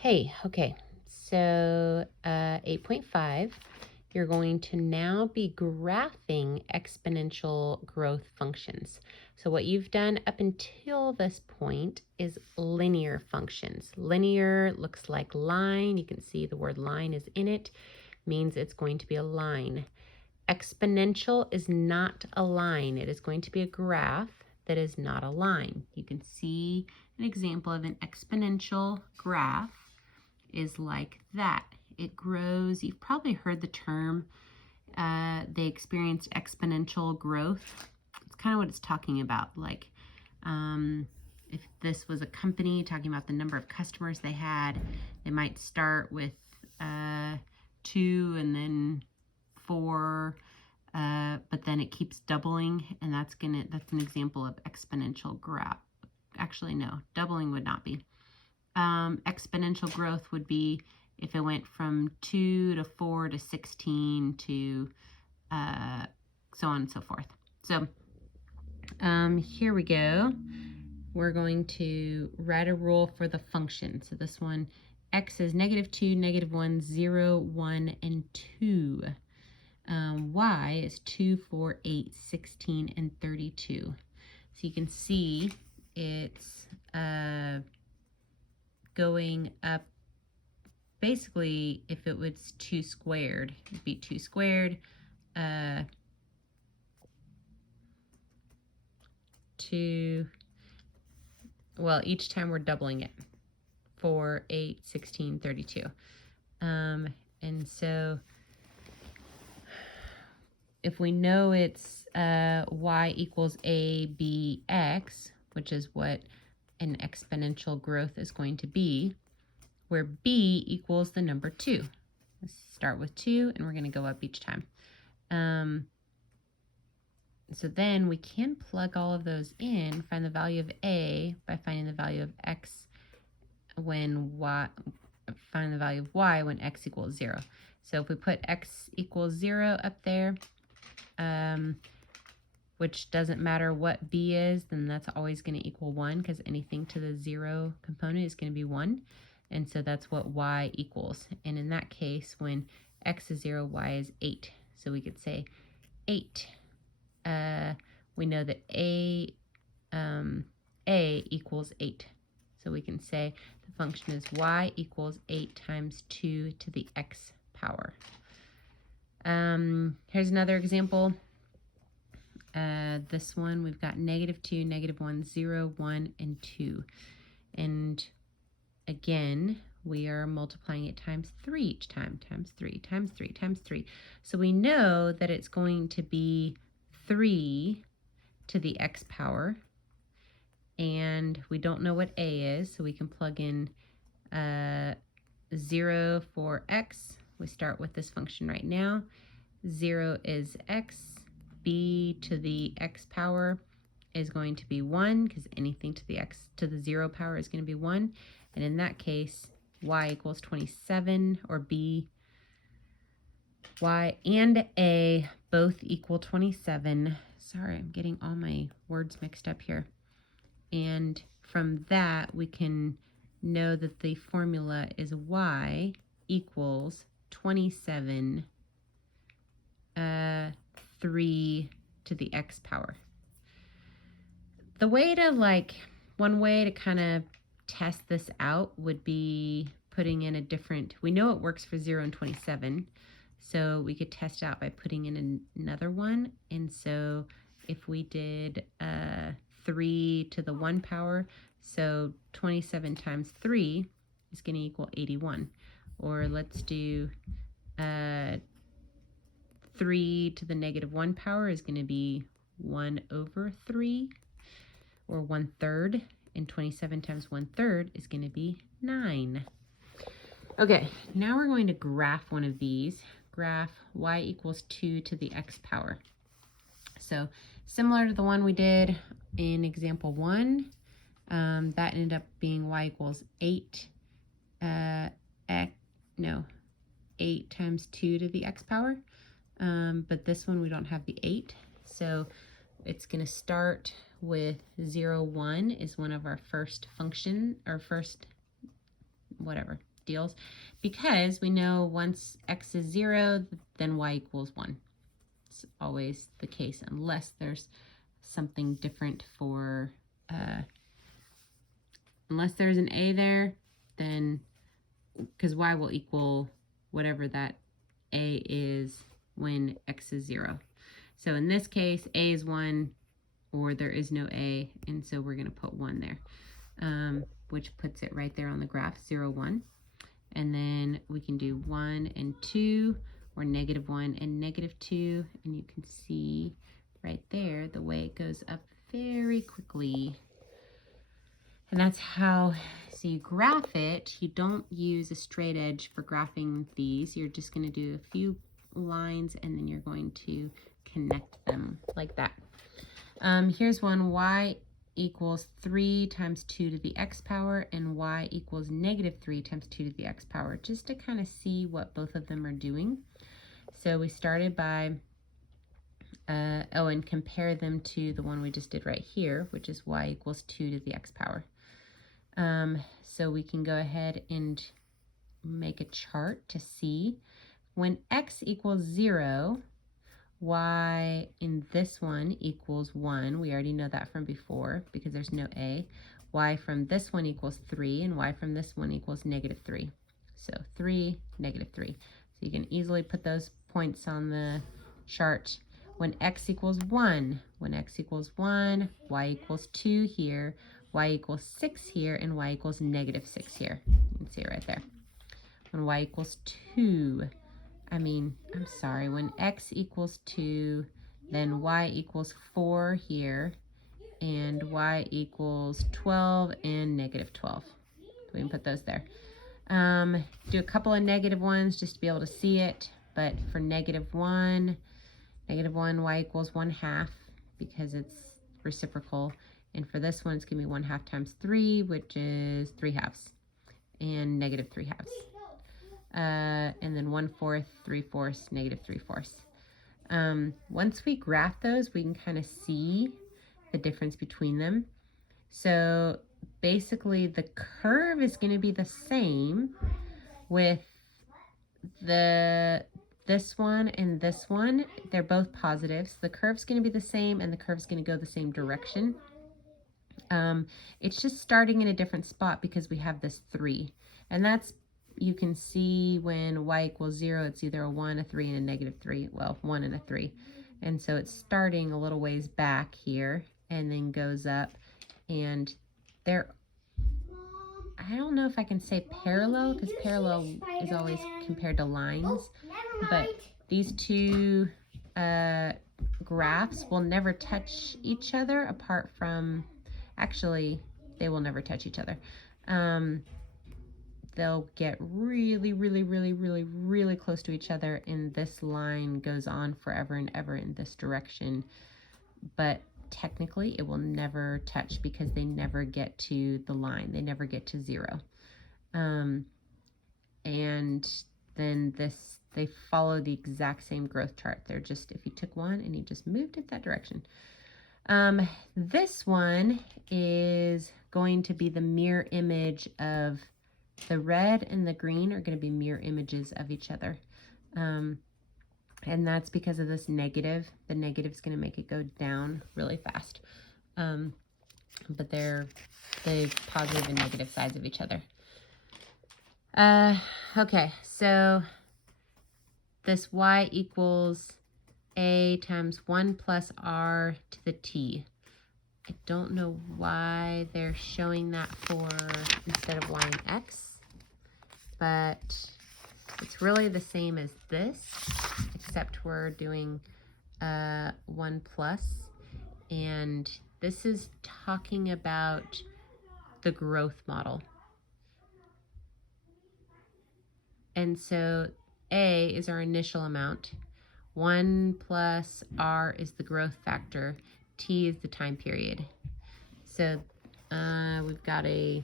Hey, okay, so 8.5, you're going to now be graphing exponential growth functions. So what you've done up until this point is linear functions. Linear looks like line. You can see the word line is in it, means it's going to be a line. Exponential is not a line. It is going to be a graph that is not a line. You can see an example of an exponential graph is like that. It grows. You've probably heard the term, they experienced exponential growth. It's kind of what it's talking about. Like if this was a company talking about the number of customers they had, they might start with 2 and then 4, but then it keeps doubling, and that's an example of exponential graph. Actually, no, doubling would not be. Exponential growth would be if it went from 2 to 4 to 16 to so on and so forth. So here we go. We're going to write a rule for the function. So this one, x is -2, -1, 0, 1, and 2. Y is 2, 4, 8, 16, and 32. So you can see it's going up. Basically, if it was 2 squared, it'd be 2 squared, 2, well, each time we're doubling it, 4, 8, 16, 32. And so if we know it's y equals abx, which is what an exponential growth is going to be, where b equals the number 2. Let's start with 2, and we're going to go up each time. So then we can plug all of those in, find the value of a by finding the value of x when find the value of y when x equals 0. So if we put x equals 0 up there, which doesn't matter what b is, then that's always going to equal 1, because anything to the 0 component is going to be 1. And so that's what y equals. And in that case, when x is 0, y is 8. So we could say 8. We know that a equals 8. So we can say the function is y equals 8 times 2 to the x power. Here's another example. This one, we've got -2, -1, 0, 1, and 2. And again, we are multiplying it times 3 each time, times 3, times 3, times 3. So we know that it's going to be 3 to the x power, and we don't know what a is, so we can plug in 0 for x. We start with this function right now. 0 is x. B to the x power is going to be 1, because anything to the 0 power is going to be 1. And in that case, y equals 27, or b, y and a both equal 27. Sorry, I'm getting all my words mixed up here. And from that, we can know that the formula is y equals 27, 3 to the x power. The way to, one way to kind of test this out would be putting in a different, we know it works for 0 and 27, so we could test out by putting in another one. And so if we did 3 to the 1 power, so 27 times 3 is going to equal 81. Or let's do 3 to the -1 power is going to be 1/3, or 1/3, and 27 times 1/3 is going to be 9. Okay, now we're going to graph one of these. Graph y equals 2 to the x power. So similar to the one we did in example 1, that ended up being y equals 8, 8 times 2 to the x power. But this one we don't have the 8, so it's going to start with 0, 1 is one of our first function, or first whatever, deals, because we know once x is 0, then y equals 1. It's always the case unless there's something different for, unless there's an a there, then, because y will equal whatever that a is when x is 0. So in this case, a is 1, or there is no a, and so we're going to put 1 there, which puts it right there on the graph, 0, 1. And then we can do 1 and 2, or -1 and -2, and you can see right there the way it goes up very quickly. And that's how, so you graph it. You don't use a straight edge for graphing these. You're just going to do a few lines, and then you're going to connect them like that. Here's one, y equals 3 times 2 to the x power, and y equals -3 times 2 to the x power, just to kind of see what both of them are doing. So we started by, and compare them to the one we just did right here, which is y equals 2 to the x power. So we can go ahead and make a chart to see when x equals 0, y in this one equals 1. We already know that from before because there's no a. Y from this one equals 3, and y from this one equals -3. So 3, -3. So you can easily put those points on the chart. When x equals 1, y equals 2 here, y equals 6 here, and y equals -6 here. You can see it right there. When y equals 2, when x equals 2, then y equals 4 here, and y equals 12 and -12. So we can put those there. Do a couple of negative ones just to be able to see it, but for -1, y equals 1/2 because it's reciprocal. And for this one, it's going to be 1/2 times 3, which is 3/2, and -3/2. And then 1/4, 3/4, -3/4. Once we graph those, we can kind of see the difference between them. So basically, the curve is going to be the same with this one and this one. They're both positives. The curve's going to be the same, and the curve's going to go the same direction. It's just starting in a different spot because we have this 3. And that's, you can see when y equals 0, it's either a 1, a 3, and a -3. Well, 1 and a 3. And so it's starting a little ways back here and then goes up. And they're, I don't know if I can say parallel, because parallel is always compared to lines. But these two graphs will never touch each other apart from, actually, they will never touch each other. They'll get really, really, really, really, really close to each other, and this line goes on forever and ever in this direction. But technically, it will never touch because they never get to the line. They never get to 0. And then they follow the exact same growth chart. They're just, if you took one and you just moved it that direction. This one is going to be the mirror image of the red, and the green are going to be mirror images of each other. And that's because of this negative. The negative is going to make it go down really fast. But they're the positive and negative sides of each other. Okay, so this y equals a times 1 plus r to the t. I don't know why they're showing that for instead of line x, but it's really the same as this, except we're doing 1 plus, and this is talking about the growth model. And so a is our initial amount, 1 plus r is the growth factor, t is the time period. So we've got a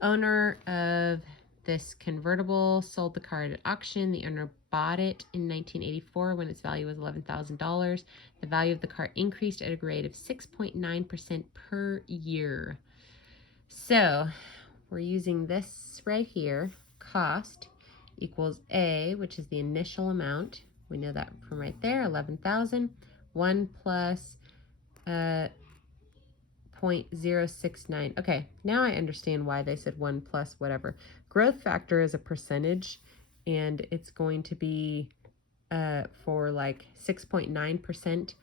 owner of this convertible, sold the car at auction. The owner bought it in 1984 when its value was $11,000. The value of the car increased at a rate of 6.9% per year. So we're using this right here, cost equals A, which is the initial amount. We know that from right there, 11,000. 1 plus 0.069. Okay, now I understand why they said 1 plus whatever. Growth factor is a percentage, and it's going to be for like 6.9%.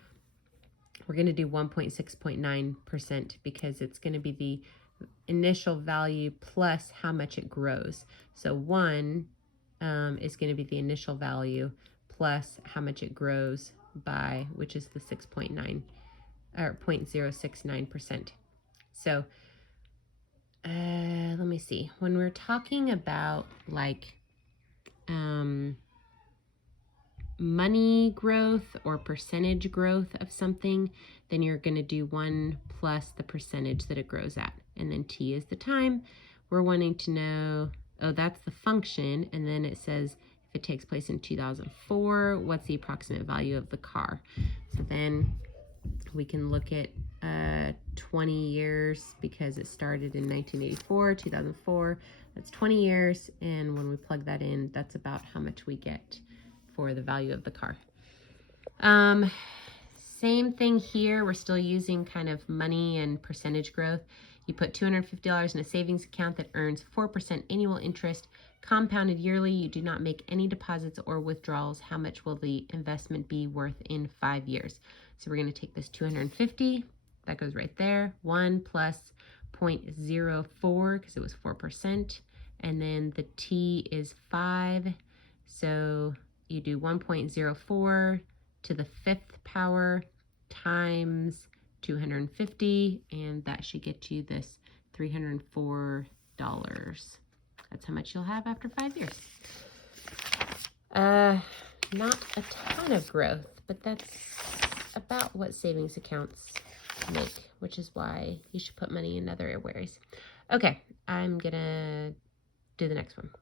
We're going to do 1.6.9% because it's going to be the initial value plus how much it grows. So 1 is going to be the initial value plus how much it grows by, which is the 6.9 or 0.069%. So let me see. When we're talking about like money growth or percentage growth of something, then you're going to do 1 plus the percentage that it grows at. And then t is the time. We're wanting to know, oh, that's the function. And then it says if it takes place in 2004, what's the approximate value of the car? So then we can look at 20 years because it started in 1984, 2004. That's 20 years. And when we plug that in, that's about how much we get for the value of the car. Same thing here. We're still using kind of money and percentage growth. You put $250 in a savings account that earns 4% annual interest, compounded yearly. You do not make any deposits or withdrawals. How much will the investment be worth in 5 years? So we're going to take this 250. That goes right there. 1 plus 0.04 because it was 4%. And then the t is 5. So you do 1.04 to the 5th power times 250, and that should get you this $304. That's how much you'll have after 5 years. Not a ton of growth, but that's about what savings accounts make, which is why you should put money in other areas. Okay, I'm gonna do the next one.